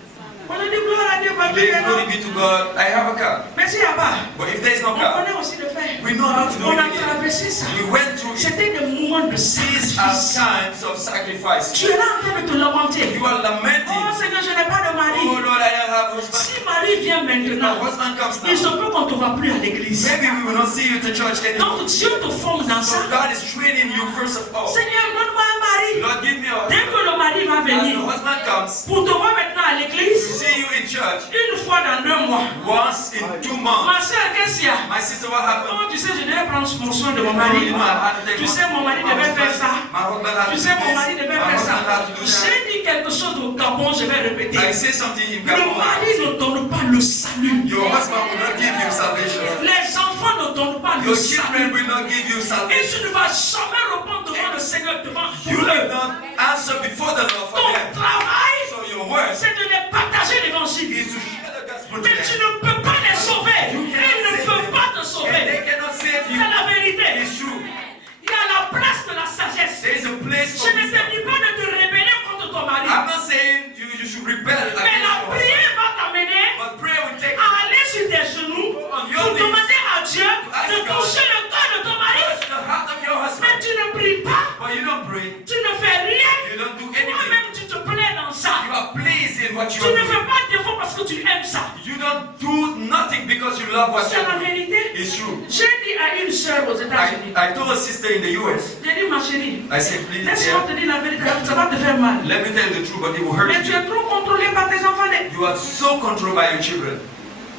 On a dit gloire à Dieu, ma vie est Glory là. be to God. I have a car. Mais s'il n'y a pas, But if there is no on car, connaît aussi le faire. we know how to do On a it. traversé ça. We went through it. C'était des moments de These are sacrifice. times of sacrifice. Tu es là en train de te lamenter. You are Oh lamenting. Seigneur, je n'ai pas de Oh mari. Lord, I don't have a husband. Si Marie vient If my maintenant, husband comes il se now, peut qu'on ne te voit plus à l'église. maybe we will not see you to church anymore. Donc Dieu te forme dans So ça. God is training you first of all. Seigneur, donne-moi un mari. Lord, give me a Dès husband. que le mari va As the venir, husband comes, pour te voir maintenant à to l'église, see you in church une fois dans 2 mois. once in 2 months. Ma soeur, qu'est-ce qu'il y a? My sister, what happened? Oh, tu sais, je devais prendre mon soin de mon mari. You know, I had to take Tu sais, mon mari devait faire ça. My husband had Tu to sais, do mon this. mari devait My faire husband ça. had to do that. J'ai dit quelque chose au Gabon, je vais répéter. I say something in Le Gabon. mari ne donne pas le salut. Your husband will not give you salvation. Les enfants ne donnent pas le Your salut. children will not give you Et salvation. tu ne vas jamais répondre devant le Seigneur, devant You will eux. not answer before the Lord for Ton them. travail, So your work c'est de les partager l'évangile. is to share the gospel to Mais tu them. ne peux pas les sauver. Ils ne peuvent pas te And sauver. they cannot save C'est you. la vérité. It's true. Il y a la place de la sagesse. There is a place Je for ne te wisdom. dis pas de te rébeller contre ton mari. I'm not saying you should rebel Mais against la your husband. prière va t'amener But prayer will take à aller sur tes genoux pour demander à Dieu de toucher le cœur de ton mari. touch the heart of your Mais husband. tu ne pries pas. But you don't pray. Tu ne fais rien. You don't do anything. Toi-même, tu te plais dans ça. You are pleased in what you Tu are ne doing. fais pas de défaut parce que tu aimes ça. You don't do nothing because you love what C'est you're la doing. vérité. It's true. J'ai dit à une sœur aux États-Unis. I told a sister in the US, J'ai dit, ma chérie, I said, please, laisse-moi te dire la vérité. Ça va te faire mal. let me tell you the truth, but it will hurt Mais tu you. es trop contrôlé par tes enfants. You are so controlled by your children.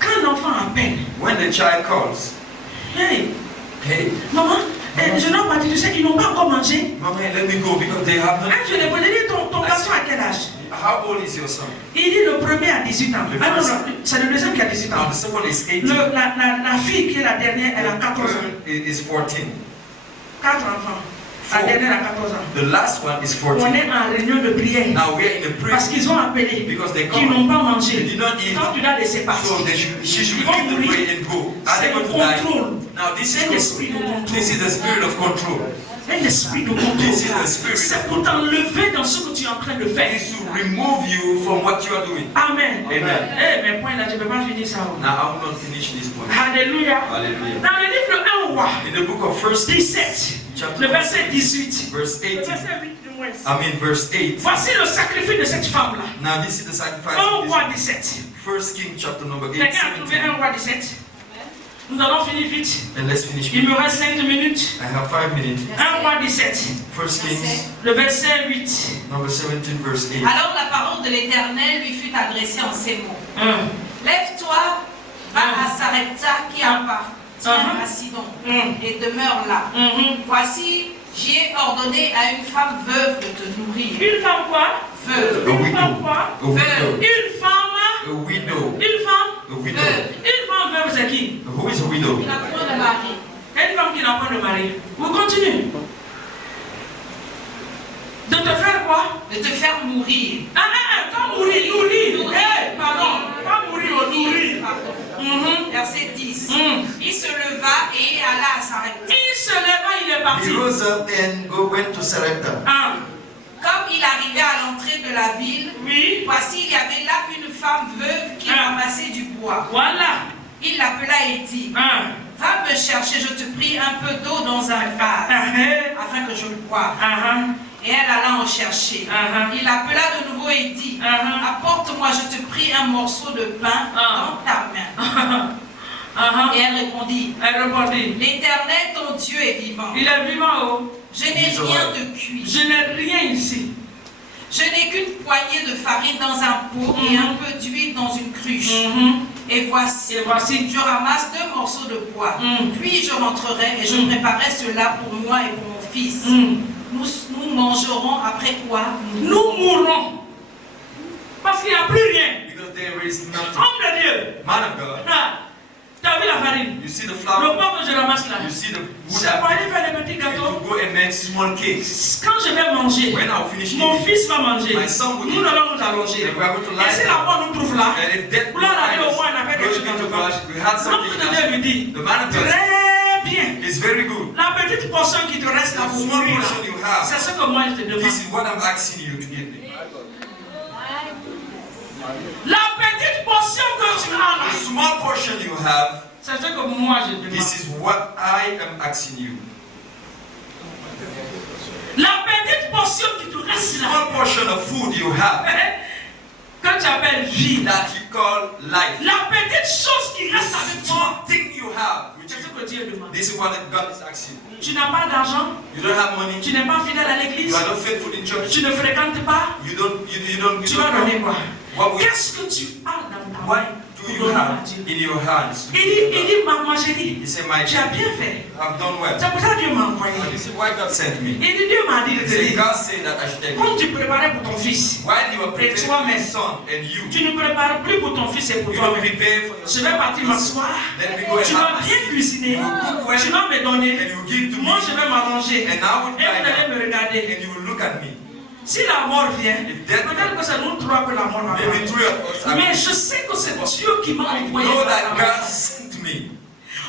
Quand l'enfant appelle, When the child calls, hey, hey, maman, je n'ai pas dit, tu sais, ils n'ont pas encore mangé. Mama, let me go because they have not. Je lui ai dit, ton garçon à quel âge? How old is your son? Il dit le premier à 18 ans. Le Ah non, first- non, c'est le deuxième qui a 18 Now ans. the second is 18. La fille qui est la dernière, elle a 14 ans. Is 14. 4 enfants. La dernière a 14 ans. The last one is On 14. est en réunion de prière. Now we are in the prayer Parce qu'ils ont appelé, because they qu'ils n'ont come. pas They mangé. did not eat, Quand tu dois laisser so partir. she should Ils vont leave the mourir. prayer and go. Are C'est they le going to die? contrôle. Now this C'est is l'esprit de contrôle. this is the spirit of control. C'est l'esprit de This is contrôle. the spirit C'est of pour control. t'enlever dans ce que tu es en train de faire. It is to remove you from what you are doing. Amen. Amen. Eh, mes points là, je ne peux pas finir ça. Now I will not finish this point. Alléluia. Hallelujah. Dans le livre 1 roi, In the book of 1 17, chapter le verset 18. verse Le 18. verset 8 du moins. Verse 8. Voici le sacrifice de cette femme-là. Now this is the sacrifice 1 of roi this 17. 1 King chapter number 8, Quelqu'un a trouvé 17. 1 roi 17. Nous allons finir vite. And let's finish. Il me reste 5 minutes. I have 5 minutes. 1 roi 17. 1 Kings Le verset 8. number 17 verse 8. Alors la parole de l'Éternel lui fut adressée en ces mots. 1. Lève-toi, va à Sarepta qui appartient à Sidon et demeure là. Voici, j'y ai ordonné à une femme veuve de te nourrir. Une femme quoi? Veuve. Une femme quoi? A widow. Une femme. A widow. Une femme. A widow. Une femme veuve, c'est qui? Who is a widow? Il n'a point de mari. Une femme qui n'a pas de mari. Vous continuez. De te faire quoi? De te faire mourir. Pas mourir, nourrir. Hey, pardon. Pas mourir, nourrir. Pardon. Verset 10. Il se leva et alla à Sarepta. Il se leva, il est parti. He rose up and went to Sarepta. Comme il arrivait à l'entrée de la ville, Oui. voici il y avait là une femme veuve qui ramassait du bois. Voilà. Il l'appela et dit, va me chercher, je te prie, un peu d'eau dans un vase, afin que je le boive. Et elle alla en chercher. Il l'appela de nouveau et dit, apporte-moi, je te prie, un morceau de pain dans ta main. Et elle répondit, l'Éternel, ton Dieu est vivant. Il est vivant, oh. Je n'ai rien de cuit. Je n'ai rien ici. Je n'ai qu'une poignée de farine dans un pot et un peu d'huile dans une cruche. Et voici, je ramasse 2 morceaux de pois. Puis je rentrerai et je préparerai cela pour moi et pour mon fils. Nous mangerons après quoi nous mourrons. Parce qu'il n'y a plus rien. Because there is nothing. Homme de Dieu. Man of God, Tu as vu la farine? you see the Le flour, pain que je ramasse là. you see the wood C'est pour apple. aller faire des petits You gâteaux. go and make small cakes. Quand je vais manger, When I'll finish mon eating, fils va manger. my son will Nous eat. allons nous allonger. And we are going to Et lie si la down. mort nous trouve là, And if death pour là, finds au us, moins, on avait quelque chose glory be dans to le God, ventre. we had something L'homme in de Dieu lui us. dit, The man of God très bien. is very good. La petite portion qui te reste là The pour small mourir, portion you have, c'est ce que moi je te demande. this is what I'm asking you to give me. La petite portion que tu as là, The small portion you have, c'est ce que moi je demande. this is what I am asking you. La petite portion qui te reste là, Small portion of food you have, que tu appelles vie, that you call life. la petite chose qui reste avec toi, Small thing you have, which c'est is, ce que Dieu demande. this is what God is asking. Tu n'as pas d'argent, You don't have money, tu n'es pas fidèle à l'église, you are not faithful in church, tu ne fréquentes pas, you don't tu vas donner quoi? What will- Qu'est-ce que tu as dans ta main What do pour you donner à have Dieu? in your hands? Il dit, maman chérie, He said, my tu as child, bien fait. I've done well. C'est pour ça que Dieu m'a envoyé. And this is why God sent me. Il dit, Dieu m'a dit de He te said, dire, God said that I should tell quand you. tu préparais pour ton fils, While you are Et preparing for toi-même. your son and you, tu ne prépares plus pour ton fils et pour you don't toi-même. prepare for your Je son. vais partir m'asseoir, Then we go and tu vas have a bien seat. cuisiner, You will cook well, tu vas me donner, and you will give to me. moi je vais m'arranger, et And I will vous lie allez down, me regarder. and you will look at me. Si la mort vient, If death peut-être que c'est nous trois que la mort va Maybe prendre. three of us are. Mais je sais que c'est Dieu qui m'a I envoyé. know dans that ta God main. sent me.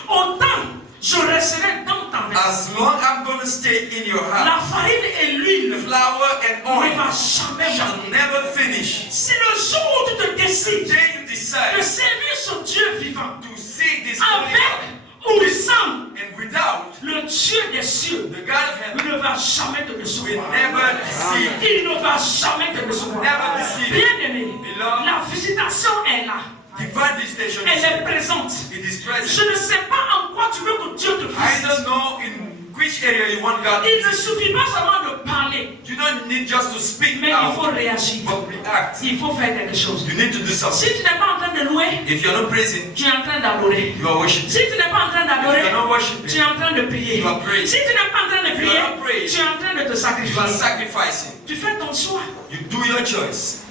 Autant je resterai dans ta main. As long I'm going to stay in your house, La farine et l'huile flour and ne oil va jamais shall manquer. never finish. C'est le jour où tu te The décides day you de decide servir ce Dieu vivant, to see this holy avec God, ou sans and without, le Dieu des cieux, the God of heaven ne va jamais te will décevoir. never deceive. Il ne va jamais te décevoir. Never deceive. Bien-aimé, Beloved, la visitation est là. divine visitation Elle is est présente. it is Je present. ne sais pas en quoi tu veux que Dieu te I visite. don't know in which area you want God to Il ne visit. suffit pas seulement de parler, You don't need just to speak mais il faut out, réagir. but react. Il faut faire quelque chose. You need to do Si something. tu n'es pas en train de louer, If you're not praising, tu es en train d'adorer. you are worshiping. Si tu n'es pas en train If d'adorer, you're not tu worshiping, es en train de prier. You are praying. Si tu n'es pas en train de You are not prier, praying. tu es en train de te you are sacrifier. sacrificing. Tu fais ton choix. You do your choice.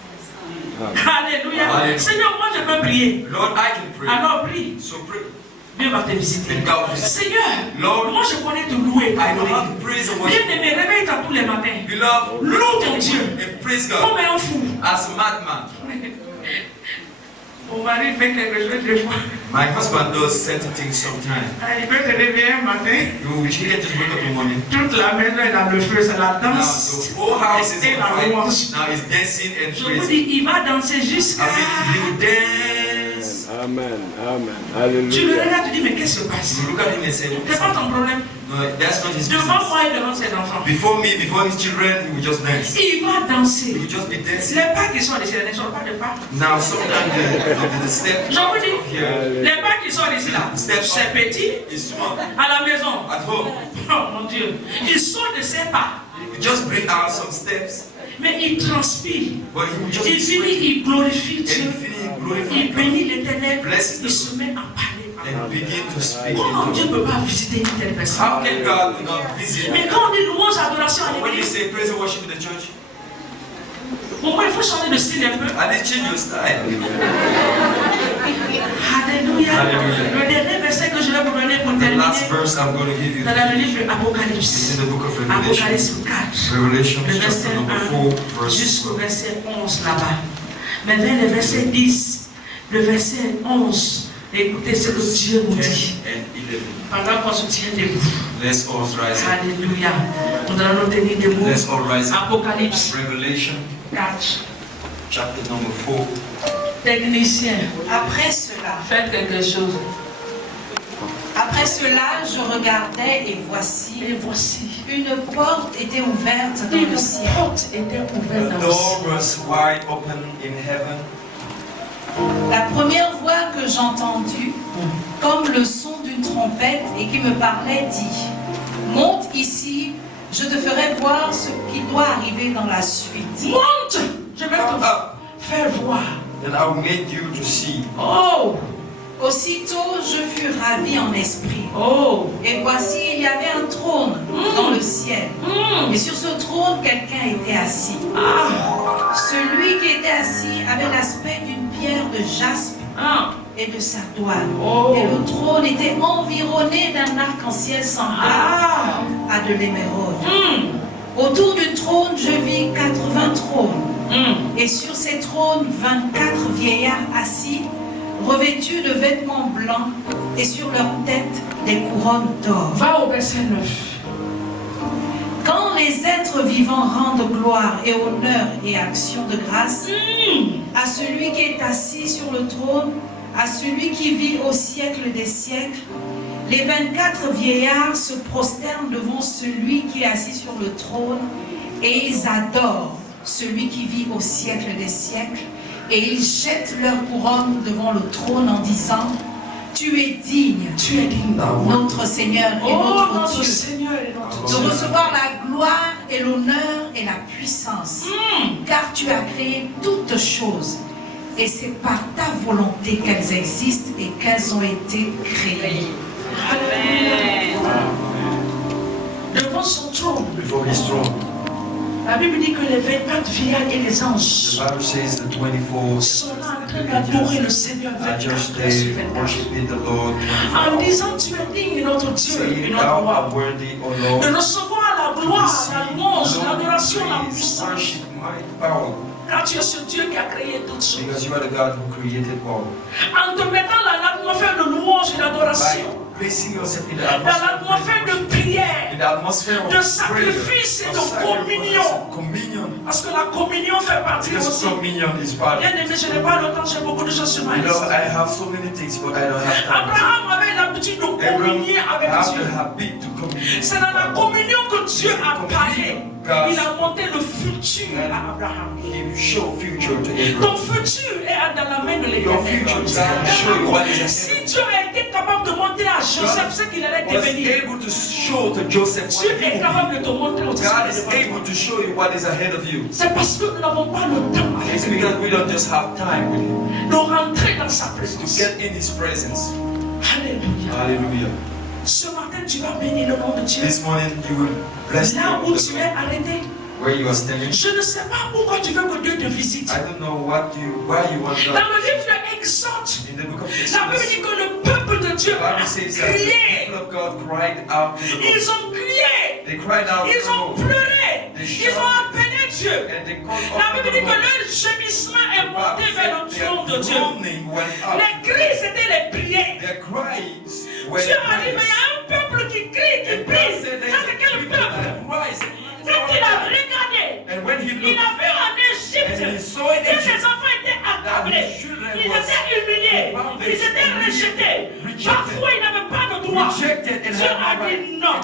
Alléluia. Alléluia. Seigneur, moi je peux prier. Lord, I can pray. Alors prie. So pray. Dieu va te visiter. And God will visit. Seigneur, Lord, moi je connais te louer et I know t'adorer. how to praise and worship. Bien-aimé, réveille-toi tous les matins. Beloved, Loue ton Dieu. and praise God Comme un fou. as a madman. Mon mari fait quelque chose des fois. My husband does certain things sometimes. Il peut se réveiller un matin. He can just wake up in the morning. Toute la maison est dans le feu, c'est la Now danse. the whole house is Et on la fire. louange. Now he's dancing and Je vous praising. dis, il va danser jusqu'à. I mean, he will dance. Amen. Amen. Tu le Hallelujah. regardes, tu dis, mais qu'est-ce qui se passe? You look at him and say, C'est pas ton problème. no, that's not his Devant business. moi et devant ses enfants. Before me, before his children, he will just dance. Il va He danser. will just be dancing. Les pas qui sont ici, ne sont pas des pas. Now, sometimes the step Je vous dis, here les pas qui sont ici là, c'est petit. is small. À la maison, At home, oh mon Dieu, ils sont de ses pas. he will just bring out some steps, Mais il transpire. but he will just Il be finit, sweating. il glorifie And Dieu. he finish Il glorifying God bénit l'éternel. Bless Il se met à parler. and begin to speak. Comment Dieu ne peut pas visiter une telle personne? How can God not visit Mais you? quand on dit louange, adoration à When you l'église, say praise and worship in the church, au moins il faut changer de style un peu. at least change your style. Alléluia. Alléluia. Le dernier verset que je vais vous donner pour The terminer, last verse I'm going to give you dans le is livre d'Apocalypse. in the book of Revelation. Apocalypse 4. Revelation Le chapter verset number 1 4, verse jusqu'au verset 11 là-bas. Maintenant, le verset 10, le verset 11. Écoutez ce que Dieu nous 10 dit. and 11. Pendant qu'on se tient debout. Let's all rise up. Alléluia. Nous allons nous tenir debout. Let's all rise up. Apocalypse Revelation 4. chapter number 4. Technicien, Après cela, faites quelque chose. après cela, je regardais et voici, Et voici. une porte était ouverte dans Une le ciel. porte était ouverte The dans le door ciel. was wide open in heaven. La première voix que j'entendis, comme le son d'une trompette et qui me parlait, dit: Monte ici, Je te ferai voir ce qui doit arriver dans la suite. Monte, je vais te faire voir. And I will make you to see. Oh, Aussitôt, je fus ravi en esprit. oh, Et voici, il y avait un trône dans le ciel. Et sur ce trône, quelqu'un était assis. ah, Celui qui était assis avait l'aspect d'une pierre de jaspe ah, et de sardoine. Oh. Et le trône était environné d'un arc-en-ciel semblable ah, à de l'émeraude. Autour du trône, je vis 80 trônes. Et sur ces trônes, 24 vieillards assis, revêtus de vêtements blancs, et sur leur tête, des couronnes d'or. Va au verset 9. Quand les êtres vivants rendent gloire et honneur et action de grâce à celui qui est assis sur le trône, à celui qui vit au siècle des siècles, les 24 vieillards se prosternent devant celui qui est assis sur le trône et ils adorent celui qui vit au siècle des siècles et ils jettent leur couronne devant le trône en disant: Tu es digne, notre Seigneur et notre Dieu, Seigneur et notre de Dieu. recevoir la gloire et l'honneur et la puissance, car tu as créé toutes choses et c'est par ta volonté qu'elles existent et qu'elles ont été créées. Devant son trône, Before his throne. la Bible dit que les 24 vieillards et les The anges Bible says the 24 sont là en train d'adorer le Seigneur are 24 just heures sur there 24. worshiping the Lord. En disant: Tu es digne, notre Dieu et Saying, notre Thou roi, art worthy, O de Lord. recevoir la gloire, la louange, l'adoration, la puissance. Worship, might, power. Car tu es ce Dieu qui a créé toutes choses. Because you are the God who created all. En te mettant dans l'atmosphère de louange et By d'adoration, placing yourself in the dans l'atmosphère de prière, in the atmosphere of de sacrifice et prayer, de of sacrifice, communion. communion. Parce que la communion fait partie Because aussi. communion is part of Bien aimé, je n'ai pas le temps, j'ai beaucoup de choses sur ma You know, liste. I have so many things, but I don't have time. Abraham avait l'habitude de Abraham communier avec have Dieu. the habit to communicate. C'est dans la communion que Dieu a parlé. Il a monté le futur à Abraham. He show future to Abraham. Ton futur est dans la main de Your future is going to show you what is Si ahead. Dieu a été capable de montrer à Joseph ce qu'il allait Was devenir, able to show to Joseph Dieu what he est will capable be. de te montrer aussi ce God qui is est devant able toi. to show you what is ahead of you. C'est parce que nous n'avons pas le temps It's because we don't just have time with him de rentrer dans sa to présence. get in his presence. Alléluia. Hallelujah. Ce matin, tu vas bénir le nom de Dieu. This morning you will bless Là où the tu es Lord. arrêté, Where you are standing. je ne sais pas pourquoi tu veux que Dieu te visite. I don't know why you want Dans God. le livre de Exode, In the book of la Bible Exodus, dit que le peuple de Dieu the a Bible says that the crié. people of God cried out to the Lord. Ils ont crié. They cried out to Ils the ont Lord. pleuré. Ils ont appelé Dieu. And they called La out to Bible the dit que Lord. leur gémissement est monté vers le trône de Their Dieu. groaning went up. Les cris, c'était les prières. Their cries were Dieu a dit, mais il y a un peuple qui crie, qui prie. Ça, c'est quel peuple? Quand il a regardé, And when he il looked, a vu en Égypte and he saw in que ses Egypt enfants étaient accablés. that his children Ils was étaient humiliés. Ils étaient rejetés. Parfois, ils n'avaient pas de droit. rejected and Dieu had a no right. dit non.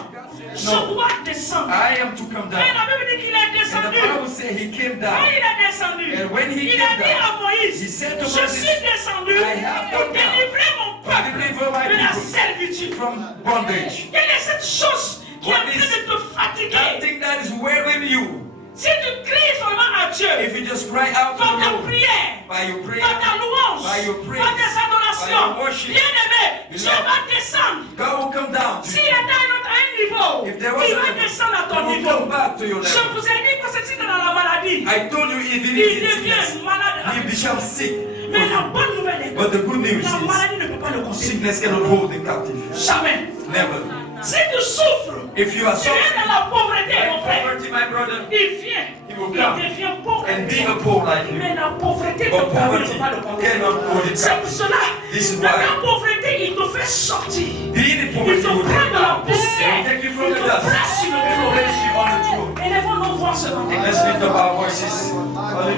Je dois descendre. I am to come Et down. la Bible dit qu'il est And the descendu. Bible says he came Quand down. il est descendu, And when he il came a dit down, à Moïse, he said to je Moses, suis descendu I have pour come down délivrer mon to peuple deliver my de la people servitude. from bondage. Quelle est cette chose qui est en What train is de te that fatiguer? thing that is wearing you? Si tu cries seulement à Dieu, If you just cry out to par the ta Lord, prière, by your prayer, par ta louange, by your praise, par tes by adorations, your worship, bien-aimé, you Dieu know, va descendre. God will come down to S'il you. est à un niveau, If there was il va a descendre à he ton will niveau. come back to your Je level. vous ai dit que c'est dans la maladie. I told you even Il if it's sickness, devient malade. he becomes sick. Mais la bonne nouvelle est But que the good news la is, maladie ne peut pas le consumer. sickness cannot hold him captive. Jamais. Never. Si tu souffres, If you are tu es suffering dans la pauvreté, mon by frère. poverty, my brother, Il vient. He will Il come devient pauvre. and be a poor like you. Mais la pauvreté But de ta vie ne poverty peut pas le contrôler. cannot hold him C'est pour captive. cela. This is Dans why ta pauvreté, il te fait sortir. being in Il poverty te will prend take de la down. poussière. Take you Il from the te dust. place sur le He will trône. place you on the throne. Élèvons nos voix ce matin. Let's lift up our voices.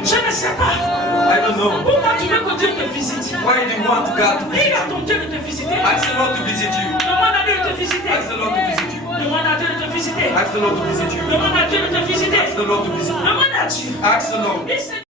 Je ne sais pas. I don't know. Pourquoi tu veux que Dieu te visite? Why do you want God to Dis visit à you? ton Dieu de te visiter. Ask the Lord to visit you. Demande à Dieu de te visiter. Ask the Lord to visit you. Demande à Dieu de te visiter. Ask the Lord to visit you. Demande à Dieu de te visiter. Ask the Lord to visit you. Demande à Dieu. Ask the Lord. Dis,